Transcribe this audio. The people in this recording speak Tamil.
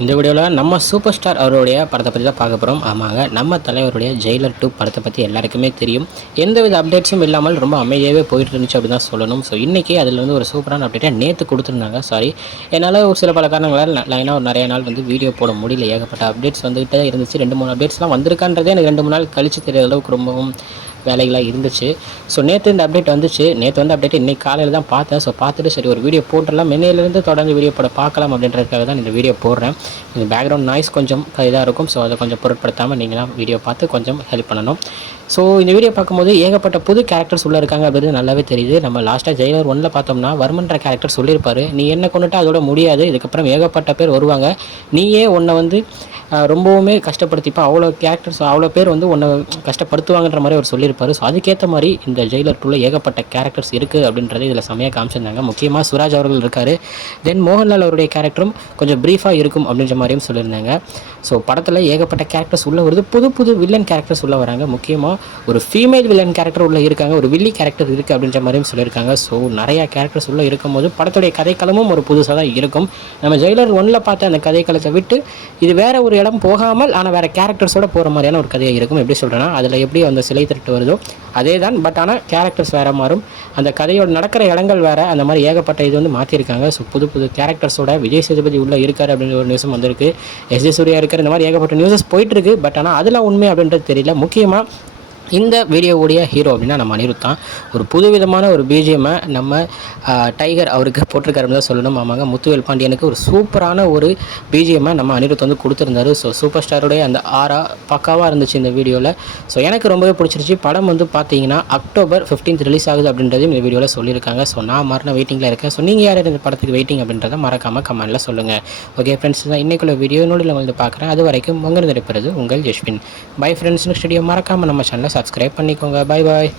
இந்த வீடியோவில் நம்ம சூப்பர் ஸ்டார் அவருடைய படத்தை பற்றி தான் பார்க்க போகிறோம். ஆமாங்க, நம்ம தலைவருடைய ஜெயிலர் 2 படத்தை பற்றி எல்லாருக்குமே தெரியும். எந்தவித அப்டேட்ஸும் இல்லாமல் ரொம்ப அமைதியாகவே போயிட்டு இருந்துச்சு அப்படி தான் சொல்லணும். ஸோ இன்றைக்கி அதில் வந்து ஒரு சூப்பரான அப்டேட்டை நேற்று கொடுத்துருந்தாங்க. என்னால் ஒரு சில பல காரணங்களால் லைனாக ஒரு நிறைய நாள் வந்து வீடியோ போட முடியல. ஏகப்பட்ட அப்டேட்ஸ் வந்துகிட்டே இருந்துச்சு. 2-3 அப்டேட்ஸ்லாம் வந்திருக்கான்றதே எனக்கு 2-3 நாள் கழிச்சு தெரியாத அளவுக்கு ரொம்பவும் வேலைகளாக இருந்துச்சு. ஸோ நேற்று இந்த அப்டேட் வந்துச்சு. நேற்று வந்து அப்டேட் இன்றைக்கி காலையில் தான் பார்த்தேன். ஸோ பார்த்துட்டு சரி ஒரு வீடியோ போட்டுடலாம், முன்னையிலேருந்து தொடர்ந்து வீடியோ போட பார்க்கலாம் அப்படின்றதுக்காக தான் இந்த வீடியோ போடுறேன். இந்த பேக்ரவுண்ட் நாய்ஸ் கொஞ்சம் இதாக இருக்கும். ஸோ அதை கொஞ்சம் பொருட்படுத்தாமல் நீங்களாம் வீடியோ பார்த்து கொஞ்சம் ஹெல்ப் பண்ணணும். ஸோ இந்த வீடியோ பார்க்கும்போது ஏகப்பட்ட புது கேரக்டர்ஸ் உள்ளே இருக்காங்க அப்படின்னு நல்லாவே தெரியுது. நம்ம லாஸ்ட்டாக ஜெயிலர் 1ல் பார்த்தோம்னா வர்மன்ற கேரக்டர் சொல்லியிருப்பார், நீ என்ன கொண்டுட்டா அதோட முடியாது, இதுக்கப்புறம் ஏகப்பட்ட பேர் வருவாங்க, நீயே உன்னை வந்து ரொம்பவுமே கஷ்டப்படுத்திப்பா, அவ்வளோ கேரக்டர்ஸ் அவ்வளோ பேர் வந்து உன்னை கஷ்டப்படுத்துவாங்கன்ற மாதிரி அவர் சொல்லியிருப்பார். ஸோ அதுக்கேற்ற மாதிரி இந்த ஜெயிலர் 2ல் ஏகப்பட்ட கேரக்டர்ஸ் இருக்குது அப்படின்றது இதில் செம்மையாக காமிச்சிருந்தாங்க. முக்கியமாக சுராஜ் அவர்கள் இருக்கார். தென் மோகன்லால் அவருடைய கேரக்டரும் கொஞ்சம் ப்ரீஃபாக இருக்கும் அப்படின்ற மாதிரியும் சொல்லியிருந்தாங்க. ஸோ படத்தில் ஏகப்பட்ட கேரக்டர்ஸ் உள்ளே வருது. புது வில்லன் கேரக்டர்ஸ் உள்ளே வராங்க. முக்கியமாக ஒரு ஃபீமேல் வில்லன் கேரக்டர் உள்ளே இருக்காங்க, ஒரு வில்லி கேரக்டர் இருக்குது அப்படின்ற மாதிரியும் சொல்லியிருக்காங்க. ஸோ நிறையா கேரக்டர்ஸ் உள்ளே இருக்கும்போது படத்துடைய கதைக்களமும் ஒரு புதுசாக தான் இருக்கும். நம்ம ஜெயிலர் 1ல் பார்த்த அந்த கதைக்களத்தை விட்டு இது வேறு ஒரு இடம் போகாமல் ஆனால் வேறு கேரக்டர்ஸோடு போகிற மாதிரியான ஒரு கதையாக இருக்கும். எப்படி சொல்கிறேன்னா, அதில் எப்படி அந்த சிலை திருட்டு வருதோ அதே தான், பட் ஆனால் கேரக்டர்ஸ் வேறு மாறும், அந்த கதையோட நடக்கிற இடங்கள் வேறு, அந்த மாதிரி ஏகப்பட்ட இது வந்து மாற்றிருக்காங்க. ஸோ புது கேரக்டர்ஸோட விஜய் சேதுபதி உள்ளே இருக்கார் அப்படின்ற ஒரு நியூஸும் வந்திருக்கு. எஸ் ஜே சூர்யா இருக்கார். இந்த மாதிரி ஏகப்பட்ட நியூஸஸ் போயிட்டுருக்கு. பட் ஆனால் அதெல்லாம் உண்மை அப்படின்றது தெரியல. முக்கியமாக இந்த வீடியோவுடைய ஹீரோ அப்படின்னா நம்ம அனிருத் தான். ஒரு புதுவிதமான ஒரு பிஜிஎம்மை நம்ம டைகர் அவருக்கு போட்டிருக்காருன்னு தான் சொல்லணும். ஆமாங்க, முத்துவேல் பாண்டியனுக்கு ஒரு சூப்பரான ஒரு பிஜிஎம்மை நம்ம அனிருத் வந்து கொடுத்துருந்தாரு. ஸோ சூப்பர் ஸ்டாருடைய அந்த ஆரா பக்காவாக இருந்துச்சு இந்த வீடியோவில். ஸோ எனக்கு ரொம்பவே பிடிச்சிருச்சு. படம் வந்து பார்த்தீங்கன்னா October 15th ரிலீஸ் ஆகுது அப்படின்றதையும் இந்த வீடியோவில் சொல்லியிருக்காங்க. ஸோ நான் மாறின வெயிட்டிங்கில் இருக்கேன். ஸோ நீங்கள் யார் இந்த படத்துக்கு வெயிட்டிங் அப்படின்றத மறக்காமல் கமெண்ட்டில் சொல்லுங்கள். ஓகே ஃப்ரெண்ட்ஸ், தான் இன்றைக்குள்ள வீடியோ என்னோட வந்து பார்க்குறேன். அது வரைக்கும் உங்கள் இருப்பது உங்கள் Jaswin. Bye friends. Next video மறக்காமல் நம்ம சேனலை சப்ஸ்கிரைப் பண்ணிக்கோங்க. பாய்.